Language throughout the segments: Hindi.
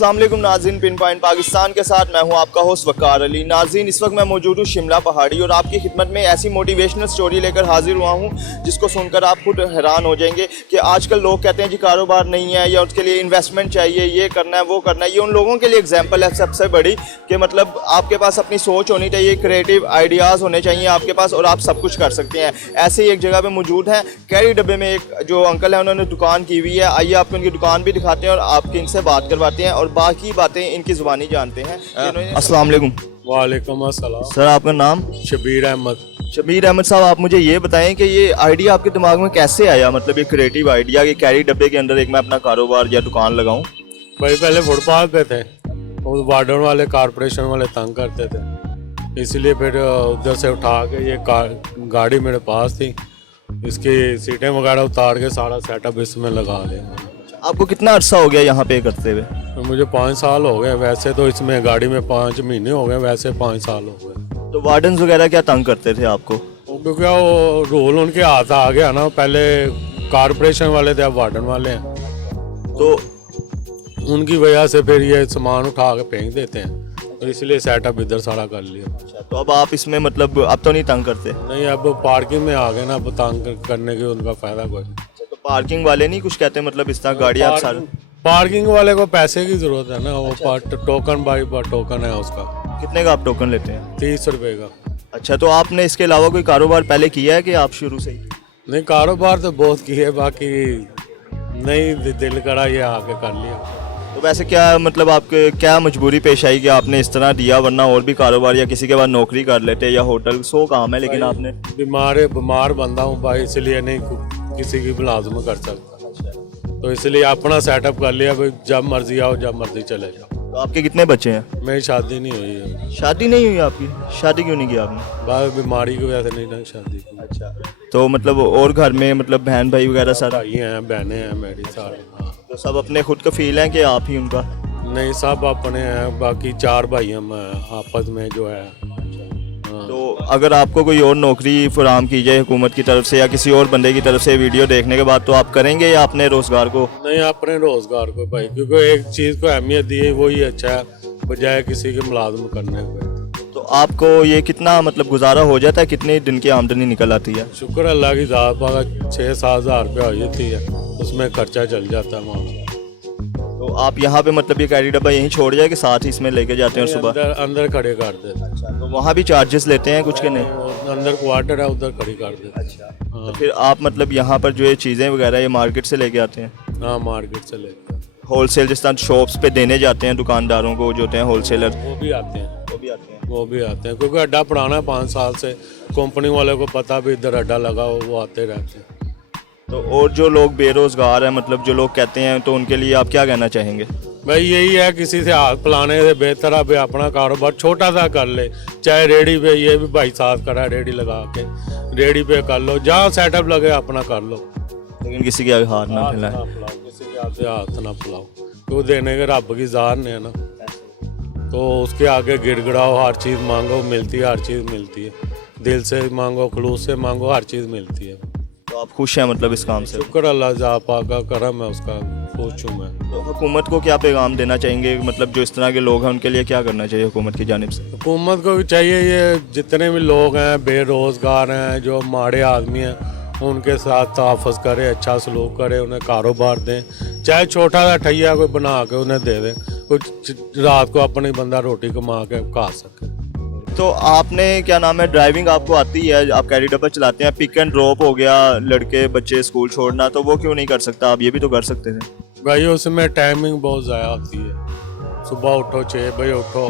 अस्सलाम वालेकुम नाज़रीन, पिन पॉइंट पाकिस्तान के साथ मैं हूं आपका होस्ट वकार अली। नाज़रीन, इस वक्त मैं मौजूद हूं शिमला पहाड़ी और आपकी खिदमत में ऐसी मोटिवेशनल स्टोरी लेकर हाजिर हुआ हूं जिसको सुनकर आप खुद हैरान हो जाएंगे कि आजकल लोग कहते हैं जी कारोबार नहीं है या उसके लिए इन्वेस्टमेंट चाहिए, ये करना है वो करना है। ये उन लोगों के लिए एग्जाम्पल है सबसे बड़ी कि मतलब आपके पास अपनी सोच होनी चाहिए, क्रिएटिव आइडियाज़ होने चाहिए आपके पास और आप सब कुछ कर सकते हैं। ऐसे ही एक जगह पे मौजूद हैं कैरी डब्बे में एक जो अंकल है, उन्होंने दुकान की हुई है। आइए आपको उनकी दुकान भी दिखाते हैं और आपकी इनसे बात करवाते हैं और बाकी बातें इनकी ज़ुबानी जानते हैं। अस्सलाम वालेकुम। वालेकुम अस्सलाम। सर, आपका नाम? शबीर अहमद। शबीर अहमद साहब, आप मुझे ये बताएं कि ये आइडिया आपके दिमाग में कैसे आया, मतलब ये क्रिएटिव आइडिया कि कैरी डब्बे के अंदर एक मैं अपना कारोबार या दुकान लगाऊं? भाई पहले फुटपाथ पे थे, वो वार्डन वाले कारपोरेशन वाले तंग करते थे, इसलिए फिर उधर से उठा के ये गाड़ी मेरे पास थी, इसकी सीटें वगैरह उतार के सारा सेटअप इसमें लगा लिया। आपको कितना अर्सा हो गया यहाँ पे करते हुए? तो मुझे 5 साल हो गए, वैसे तो इसमें गाड़ी में 5 महीने हो गए, वैसे 5 साल हो गए। तो वार्डन्स वगैरह क्या तंग करते थे आपको? क्योंकि वो रोल उनके हाथ आ गया ना, पहले कारपोरेशन वाले थे अब वार्डन वाले हैं, तो उनकी वजह से फिर ये सामान उठा के फेंक देते हैं, तो इसलिए सेटअप इधर सारा कर लिया। तो अब आप इसमें मतलब अब तो नहीं तंग करते? नहीं, अब पार्किंग में आ गए ना, अब तंग करने के उनका फायदा कोई नहीं। तो पार्किंग वाले नहीं कुछ कहते, मतलब इस तरह गाड़ी आप सारा? पार्किंग वाले को पैसे की जरूरत है ना, वो टोकन बाई टोकन है उसका। कितने का आप टोकन लेते हैं? 30 रुपए का। अच्छा, तो आपने इसके अलावा कोई कारोबार पहले किया है कि आप शुरू से ही? नहीं, कारोबार तो बहुत किए, बाकी नहीं दिल करा ये आके कर लिया। तो वैसे क्या मतलब आपके क्या मजबूरी पेश आई कि आपने इस तरह दिया, वरना और भी कारोबार या किसी के बाद नौकरी कर लेते या होटल 100 काम है, लेकिन आपने? बीमार बंदा हूँ भाई, इसलिए नहीं किसी की मुलाजमत कर सकता, तो इसलिए अपना सेटअप कर लिया भाई, जब मर्जी आओ जब मर्जी चले जाओ। तो आपके कितने बच्चे हैं? मेरी शादी नहीं हुई है। शादी नहीं हुई आपकी? शादी क्यों नहीं की आपने? बस बीमारी की वजह से नहीं ना शादी की। अच्छा, तो मतलब और घर में मतलब बहन भाई वगैरह सारा? भाई हैं, बहनें हैं मेरी सारे। हाँ। तो सब अपने खुद का फील है कि आप ही उनका? नहीं, सब अपने हैं, बाकी 4 भाई हम आपस में जो है। हाँ। तो अगर आपको कोई और नौकरी फराम की जाए हुकूमत की तरफ से या किसी और बंदे की तरफ से वीडियो देखने के बाद, तो आप करेंगे या अपने रोजगार को? नहीं, अपने रोजगार को भाई, क्योंकि एक चीज़ को अहमियत दी है, वही अच्छा है बजाय किसी की मुलाजमत करने को। तो आपको ये कितना मतलब गुजारा हो जाता है, कितने दिन की आमदनी निकल आती है? शुक्र अल्लाह की ज़ात पाका, 6-7 हज़ार रुपया हो जाती है, उसमें खर्चा चल जाता है वहाँ। तो आप यहाँ पे मतलब ये कैरी डब्बा यहीं छोड़ जाए कि साथ ही इसमें लेके जाते हैं और सुबह? अंदर खड़े कर देते। अच्छा, तो वहाँ भी चार्जेस लेते हैं कुछ के नहीं? अंदर क्वार्टर है, उधर खड़ी कर देते। अच्छा, तो फिर आप मतलब यहाँ पर जो ये चीज़ें वगैरह ये मार्केट से लेके आते हैं? हाँ, मार्केट से लेते हैं। होलसेल जिस तरह शॉप्स पे देने जाते हैं दुकानदारों को जो होते हैं होलसेलर, वो भी आते हैं। वो भी आते हैं? क्योंकि अड्डा पुराना है, 5 साल से कंपनी वाले को पता भी इधर अड्डा लगा हो, वो आते रहते हैं। तो और जो लोग बेरोजगार हैं, मतलब जो लोग कहते हैं, तो उनके लिए आप क्या कहना चाहेंगे? भाई यही है, किसी से हाथ फैलाने से बेहतर है अपना कारोबार छोटा सा कर ले, चाहे रेडी पे, ये भी भाई साथ करा रेडी लगा के, रेडी पे कर लो, जहाँ सेटअप लगे अपना कर लो, लेकिन किसी के आगे हाथ ना फैलाएं। किसी के हाथ से हाथ ना फैलाओ, तो देने के रब की ज़ात ने है ना, तो उसके आगे गिड़गिड़ाओ, हर चीज़ मांगो मिलती है, हर चीज़ मिलती है, दिल से मांगो, खलूस से मांगो, हर चीज़ मिलती है। तो आप खुश हैं मतलब इस काम से? शुक्र अल्लाह ज़ात पाक का करम है, उसका खुश हूँ मैं। तो हुकूमत को क्या पैगाम देना चाहेंगे, मतलब जो इस तरह के लोग हैं उनके लिए क्या करना चाहिए हुकूमत की जानिब से? हुकूमत को भी चाहिए, ये जितने भी लोग हैं बेरोज़गार हैं, जो माड़े आदमी हैं, उनके साथ तहफ़्फ़ुज़ करे, अच्छा सलूक करे, उन्हें कारोबार दें, चाहे छोटा सा ठैया कोई बना के उन्हें दे दें, कुछ रात को अपनी बंदा रोटी कमा के खा सके। तो आपने क्या नाम है, ड्राइविंग आपको आती है, आप कैरी डब्बा चलाते हैं, पिक एंड ड्रॉप हो गया, लड़के बच्चे स्कूल छोड़ना, तो वो क्यों नहीं कर सकता? आप ये भी तो कर सकते थे। भाई उसमें टाइमिंग बहुत ज़्यादा होती है, सुबह उठो 6 बजे उठो,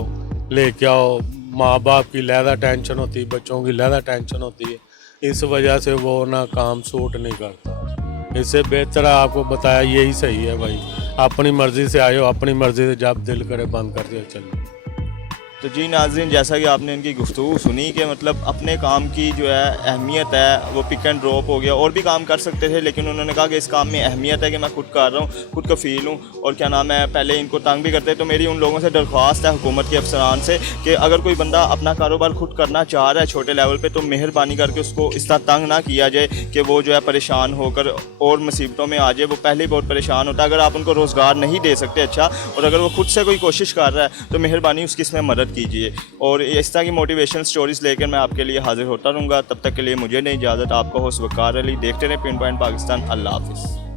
लेके आओ, माँ बाप की लहदा टेंशन होती है, बच्चों की लहदा टेंशन होती है, इस वजह से वो ना काम सूट नहीं करता। इससे बेहतर है, आपको बताया यही सही है भाई, अपनी मर्ज़ी से आयो, अपनी मर्ज़ी से जब दिल करे बंद कर दिया चलो। तो जी नाज़रीन, जैसा कि आपने इनकी गुफ्तगू सुनी कि मतलब अपने काम की जो है अहमियत है, वो पिक एंड ड्रॉप हो गया, और भी काम कर सकते थे, लेकिन उन्होंने कहा कि इस काम में अहमियत है कि मैं खुद कर रहा हूँ, खुद कफ़ील हूँ, और क्या नाम है, पहले इनको तंग भी करते। तो मेरी उन लोगों से दरख्वास्त है हुकूमत के अफसरान से कि अगर कोई बंदा अपना कारोबार खुद करना चाह रहा है छोटे लेवल पे, तो मेहरबानी करके उसको इस तरह तंग ना किया जाए कि वो जो है परेशान होकर और मुसीबतों में आ जाए। वो पहले ही बहुत परेशान होता है। अगर आप उनको रोज़गार नहीं दे सकते अच्छा, और अगर वो खुद से कोई कोशिश कर रहा है, तो मेहरबानी उसकी इसमें मदद कीजिए। और इस तरह की मोटिवेशनल स्टोरीज़ लेकर मैं आपके लिए हाजिर होता रहूँगा। तब तक के लिए मुझे नहीं इजाज़त। आपका होस्ट वकार अली। देखते रहें पिन पॉइंट पाकिस्तान। अल्लाह हाफ़िज़।